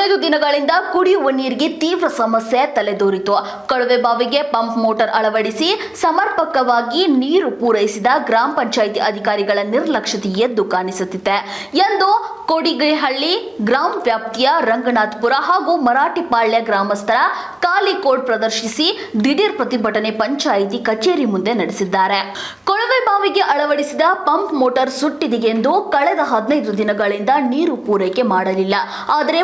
ಹದಿನೈದು ದಿನಗಳಿಂದ ಕುಡಿಯುವ ನೀರಿಗೆ ತೀವ್ರ ಸಮಸ್ಯೆ ತಲೆದೋರಿತು. ಕೊಳವೆ ಬಾವಿಗೆ ಪಂಪ್ ಮೋಟಾರ್ ಅಳವಡಿಸಿ ಸಮರ್ಪಕವಾಗಿ ನೀರು ಪೂರೈಸಿದ ಗ್ರಾಮ ಪಂಚಾಯಿತಿ ಅಧಿಕಾರಿಗಳ ನಿರ್ಲಕ್ಷ್ಯತೆ ಎದ್ದು ಕಾಣಿಸುತ್ತಿದೆ. ಎಂದು ಕೊಡಿಗೆಹಳ್ಳಿ ಗ್ರಾಮ ವ್ಯಾಪ್ತಿಯ ರಂಗನಾಥಪುರ ಹಾಗೂ ಮರಾಠಿಪಾಳ್ಯ ಗ್ರಾಮಸ್ಥರ ಕಾಲಿಕೋಡ್ ಪ್ರದರ್ಶಿಸಿ ದಿಢೀರ್ ಪ್ರತಿಭಟನೆ ಪಂಚಾಯಿತಿ ಕಚೇರಿ ಮುಂದೆ ನಡೆಸಿದ್ದಾರೆ. ಕೊಳವೆ ಬಾವಿಗೆ ಅಳವಡಿಸಿದ ಪಂಪ್ ಮೋಟಾರ್ ಸುಟ್ಟಿದೆಯೆಂದು ಕಳೆದ ಹದಿನೈದು ದಿನಗಳಿಂದ ನೀರು ಪೂರೈಕೆ ಮಾಡಲಿಲ್ಲ. ಆದರೆ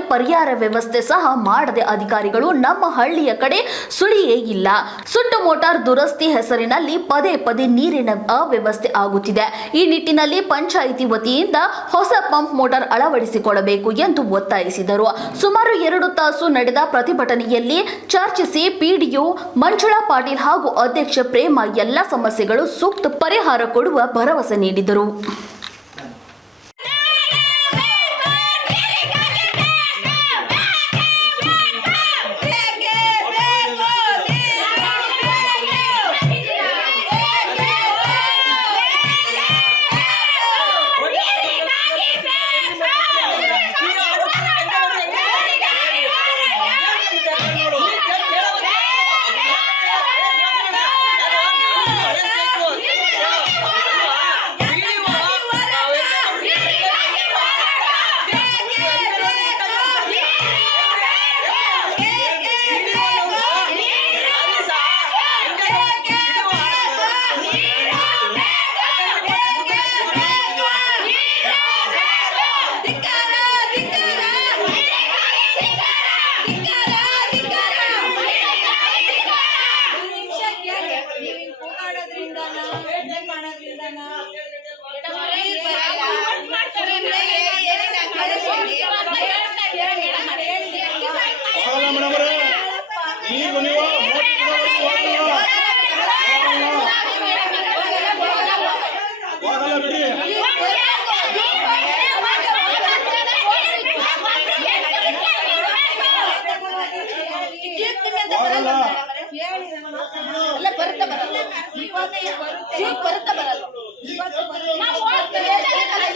ಪರಿಹಾರ ವ್ಯವಸ್ಥೆ ಸಹ ಮಾಡದೆ ಅಧಿಕಾರಿಗಳು ನಮ್ಮ ಹಳ್ಳಿಯ ಕಡೆ ಸುಳಿಯೇ ಇಲ್ಲ. ಸುಟ್ಟು ಮೋಟಾರ್ ದುರಸ್ತಿ ಹೆಸರಿನಲ್ಲಿ ಪದೇ ಪದೇ ನೀರಿನ ಅವ್ಯವಸ್ಥೆ ಆಗುತ್ತಿದೆ. ಈ ನಿಟ್ಟಿನಲ್ಲಿ ಪಂಚಾಯಿತಿ ವತಿಯಿಂದ ಹೊಸ ಪಂಪ್ ಮೋಟಾರ್ ಅಳವಡಿಸಿಕೊಡಬೇಕು ಎಂದು ಒತ್ತಾಯಿಸಿದರು. ಸುಮಾರು ಎರಡು ತಾಸು ನಡೆದ ಪ್ರತಿಭಟನೆಯಲ್ಲಿ ಚರ್ಚಿಸಿ ಪಿಡಿಒ ಮಂಜುಳಾ ಪಾಟೀಲ್ ಹಾಗೂ ಅಧ್ಯಕ್ಷ ಪ್ರೇಮ ಎಲ್ಲ ಸಮಸ್ಯೆಗಳು ಸೂಕ್ತ ಪರಿಹಾರ ಕೊಡುವ ಭರವಸೆ ನೀಡಿದರು. ಬರುತ್ತಾ ಬರಲ್ಲ.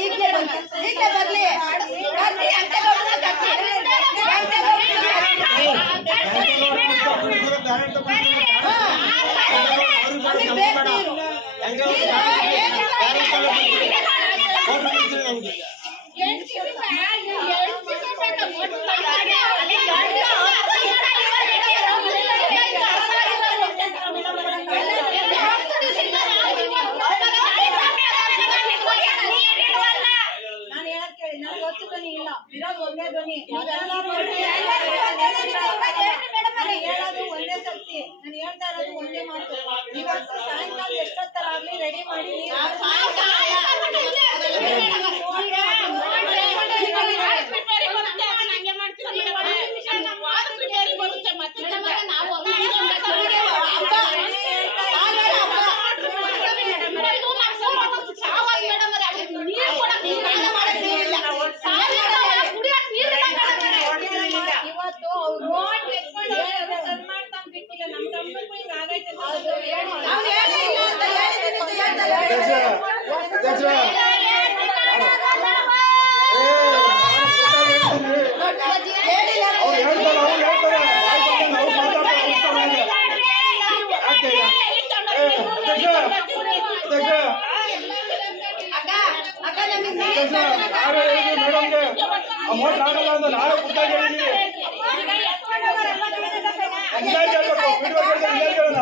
ಈಗ್ಲೇ ಬಂತು. ಈಗ್ಲೇ ಬರ್ಲಿ. ಬರ್ಲಿ, ಅಂತ ಗೌಡ್ರನ್ನ ಕರ್ಸಿ. ಅಂತ ಗೌಡ್ರನ್ನ ಕರ್ಸಿ. ಹಾ. ನಮಗೆ ಬೇಕು ನೀರು. ನೀರು ನಾನು ಹೇಳಕ್ ಕೇಳಿ ನನಗೆ ಹೊತ್ತು ಧ್ವನಿ ಇಲ್ಲ ಇರೋದು ಒಂದೇ ಧ್ವನಿ ನೀವೆಲ್ಲ ನಾನು ಹೇಳೋದು ಒಂದೇ ಶಕ್ತಿ ನಾನು ಹೇಳ್ತಾ ಇರೋದು ಒಂದೇ ಮಾತು. ಇವತ್ತು ಸಾಯಂಕಾಲ ಎಷ್ಟೊತ್ತರ ಆಗ್ಲಿ ರೆಡಿ ಮಾಡಿ ನೀವು ಇವತ್ತು ಅವ್ರು ಸರ್ ಮಾಡ್ತಾನ್ ಬಿಟ್ಟಿಲ್ಲ ನಮ್ ಗಮನಕ್ಕೂ ಹಿಂಗ್ ಆಗೈತೆ ಅದು ಹೇಳಿ ಅವ್ನು ಹೇಳೇ ಇಲ್ಲ ಅಂತ ಹೇಳಿದ್ದೀನಿ ಅಂತ ಹೇಳ್ತಾರೆ. ಅಧ್ಯಕ್ಷ ಅಧ್ಯಕ್ಷ ಏ ನಾನು ಗೊತ್ತಾಗಿ ಹೇಳ್ತೀನಿ ಹೇಳಿಲ್ಲ ಅಂತ ಅವ್ರು ಹೇಳ್ತಾರೆ ಅವ್ರು ಹೇಳ್ತಾರೆ ಬಾಯ್ ಬಂದಂಗೆ ಅವ್ರು ಮಾತಾಡ್ತಾರೆ ಉತ್ತರ ಯಾಕೆ ಏ ಅಧ್ಯಕ್ಷ ಅಧ್ಯಕ್ಷ ಅಕ್ಕ ಮೋಟ್ರ್ ಆಗಲ್ಲ ಅಂತ ನಾವೇ ಖುದ್ದಾಗಿ ಹೇಳಿದ್ವಿ ಹಂಗಾಗಿ ಹೇಳ್ಬೇಕು ವಿಡಿಯೋ ಕೇಳಿದ್ರೆ ಹಿಂಗಾಗಿ ಹೇಳೋಣ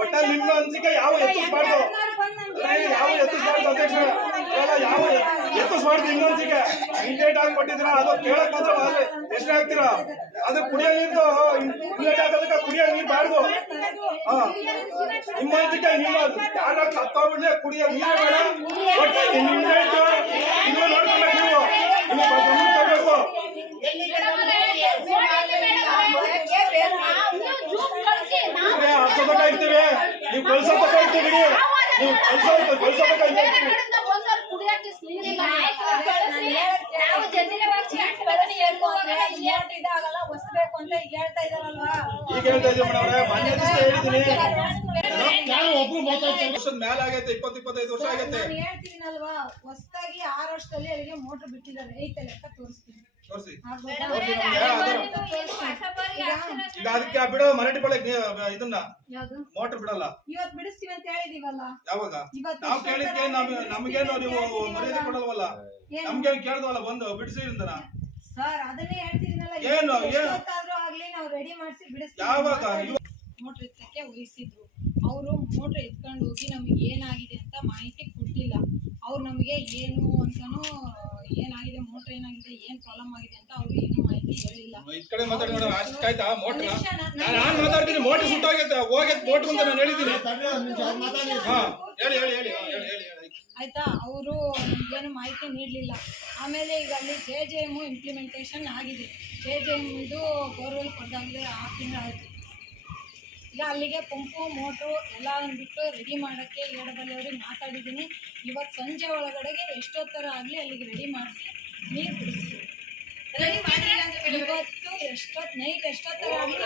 ಒಟ್ಟಾಗಿ ನಿಮ್ಮ ಅನಿಸಿಕೆ ಯಾವ ಎತ್ತಿಸ್ಬಾರ್ದು ಯಾವ ಎತ್ತಿಸ್ಬಾರ್ದು ಅಧ್ಯಕ್ಷ ಯಾವ ಎತ್ತಿಸ್ಬಾರ್ದು ನಿಮ್ಮ ಇನ್ನೊಂದಿಗೆ ಇಂಡೇಟ್ ಆಗಿ ಕೊಟ್ಟಿದ್ರ ಅದು ಕೇಳಕ್ ಮಾತ್ರ ಎಷ್ಟೇ ಆಗ್ತೀರಾ? ಅದು ಕುಡಿಯೋ ನೀರ್ದು ಇಂಡೇಟ್ ಆಗೋದಕ್ಕೆ ಕುಡಿಯೋ ನೀರ್ ಬಾರ್ದು. ಹಾ. ನಿಮ್ಮ ಅನಿಸಿಕೆ ನಿಮ್ಮ ಯಾರ ಸತ್ತೋಗ್ಬಿಡ್ಲೆ ಕುಡಿಯೋ ನೀರೇ ಬೇಡ. ನೋಡ್ಕೊಬೇಕು ನೀವು. ನಿಮ್ಮ ಗಮನ ತರಬೇಕು ನೀವು ಕಳ್ಸೋ ಬಿಡಿ. ನೀವು ಕಳ್ಸೋ ಕಳ್ಸೋದಕ್ಕಾಗ್ತೀವಿ ಇದಾಗಲ್ಲ ಹೊಸ್ಬೇಕು ಅಂತ ಈಗ ಹೇಳ್ತಾ ಇದಾರಲ್ವಾ ಈಗ ಹೇಳ್ತಾ ಇದ್ದೀವಿ ಮೇಡಮ್ ಮಾನ್ಯ ದಿವಸ ಹೇಳಿದ್ದೀನಿ. ಯಾರು ಒಬ್ರು ಮಾತಾಡ್ತಾರೆ. ವರ್ಷದ ಮೇಲೆ ಆಗೈತೆ ಇಪ್ಪತ್ತು ಇಪ್ಪತ್ತೈದು ವರ್ಷ ಆಗೈತೆ. ನಾನು ಹೇಳ್ತೀನಲ್ವಾ ಹೊಸದಾಗಿ ಆರು ವರ್ಷದಲ್ಲಿ ಅವರಿಗೆ ಮೋಟರ್ ಬಿಟ್ಟಿದ್ದಾರೆ. ಐತೆ ಲೆಕ್ಕ ತೋರಿಸ್ತೀನಿ. ತೋರಿಸಿ. ಆಗ್ಬೋದಾ? ಈಗ ಅದಕ್ಕೆ ಬಿಡೋ ಮರಾಠಿ ಇದನ್ನ. ಯಾವ್ದು? ಮೋಟರ್ ಬಿಡಲ್ಲ. ಇವತ್ ಬಿಡಿಸ್ತೀವಿ ಅಂತ ಹೇಳಿದೀವಲ್ಲ? ಯಾವಾಗ? ಇವತ್ತು ನಾವ್ ಬಿಡಿಸ್ತೀವಿ ನಮ್ಗೇನು ನೀವು ಮರ್ಯಾದೆ ಕೊಡಲ್ವಲ್ಲ? ನಮ್ಗೆ ಕೇಳ್ದವಲ್ಲ ಬಂದು ಬಿಡಿಸಿ ಅಂತನ ಸರ್ ಅದನ್ನೇ ಹೇಳ್ತಿದ್ದೀನಲ್ಲ ಏನು? ಇವತ್ತು ಏನು? ಎಷ್ಟೊತ್ತಾದ್ರೂ ಆಗ್ಲಿ ನಾವು ರೆಡಿ ಮಾಡಿಸಿ ಬಿಡಿಸ್ತೀವಿ ಯಾವಾಗ? ಮೋಟರ್ ಎತ್ತಕ್ಕೆ ಅವರು ಮೋಟರ್ ಎತ್ಕೊಂಡು ಹೋಗಿ ನಮಗೆ ಏನಾಗಿದೆ ಅಂತ ಮಾಹಿತಿ ಕೊಟ್ಟಿಲ್ಲ. ಅವ್ರು ನಮಗೆ ಏನು ಅಂತಾನು ಏನಾಗಿದೆ ಮೋಟರ್ ಏನಾಗಿದೆ ಏನ್ ಪ್ರಾಬ್ಲಮ್ ಆಗಿದೆ ಅಂತ ಅವ್ರು ಏನು ಮಾಹಿತಿ ಹೇಳಿಲ್ಲ. ಈ ಕಡೆ ಮಾತಾಡಿ ಮೇಡಮ್ ಅಷ್ಟಾಯ್ತಾ ಮೋಟರ್? ಒಂದ್ ನಿಮಿಷ, ನಾನು ನಾನು ಮಾತಾಡ್ತೀನಿ ಮೋಟರ್ ಸುಟ್ಟೋಗೈತೆ ಹೋಗೈತೆ ಮೋಟರ್ ಅಂತ ನಾನು ಹೇಳಿದ್ದೀನಿ. ತಡ್ರಿ ಒಂದ್ ನಿಮಿಷ ಅವ್ರು ಮಾತಾಡಿ ಹಾ ಹೇಳಿ ಹೇಳಿ ಹೇಳಿ ಹಾ, ಹೇಳಿ ಹೇಳಿ ಹೇಳಿ. ಆಯ್ತಾ? ಅವರು ಏನು ಮಾಹಿತಿ ನೀಡಲಿಲ್ಲ. ಆಮೇಲೆ ಈಗ ಅಲ್ಲಿ ಜೆ ಜೆ ಎಮ್ಮು ಇಂಪ್ಲಿಮೆಂಟೇಷನ್ ಆಗಿದೆ. ಜೆ ಜೆ ಎಂ ಇದು ಬೋರ್ವೆಲ್ ಕೊಡ್ದಾಗಲೇ ಆರು ತಿಂಗಳಾಯಿತು ಈಗ ಅಲ್ಲಿಗೆ ಪಂಪು ಮೋಟ್ರು ಎಲ್ಲ ಬಿಟ್ಟು ರೆಡಿ ಮಾಡೋಕ್ಕೆ ಏಡಬಲ್ಲಿಯವ್ರಿಗೆ ಮಾತಾಡಿದ್ದೀನಿ. ಇವತ್ತು ಸಂಜೆ ಒಳಗಡೆಗೆ ಎಷ್ಟೊತ್ತರ ಆಗಲಿ ಅಲ್ಲಿಗೆ ರೆಡಿ ಮಾಡಿಸಿ ನೀರು ಕುಡಿಸಿ. ರೆಡಿ ಅಂತ ಇವತ್ತು ಎಷ್ಟೊತ್ತು ನೈಟ್ ಎಷ್ಟೊತ್ತರ ಆಗಲಿ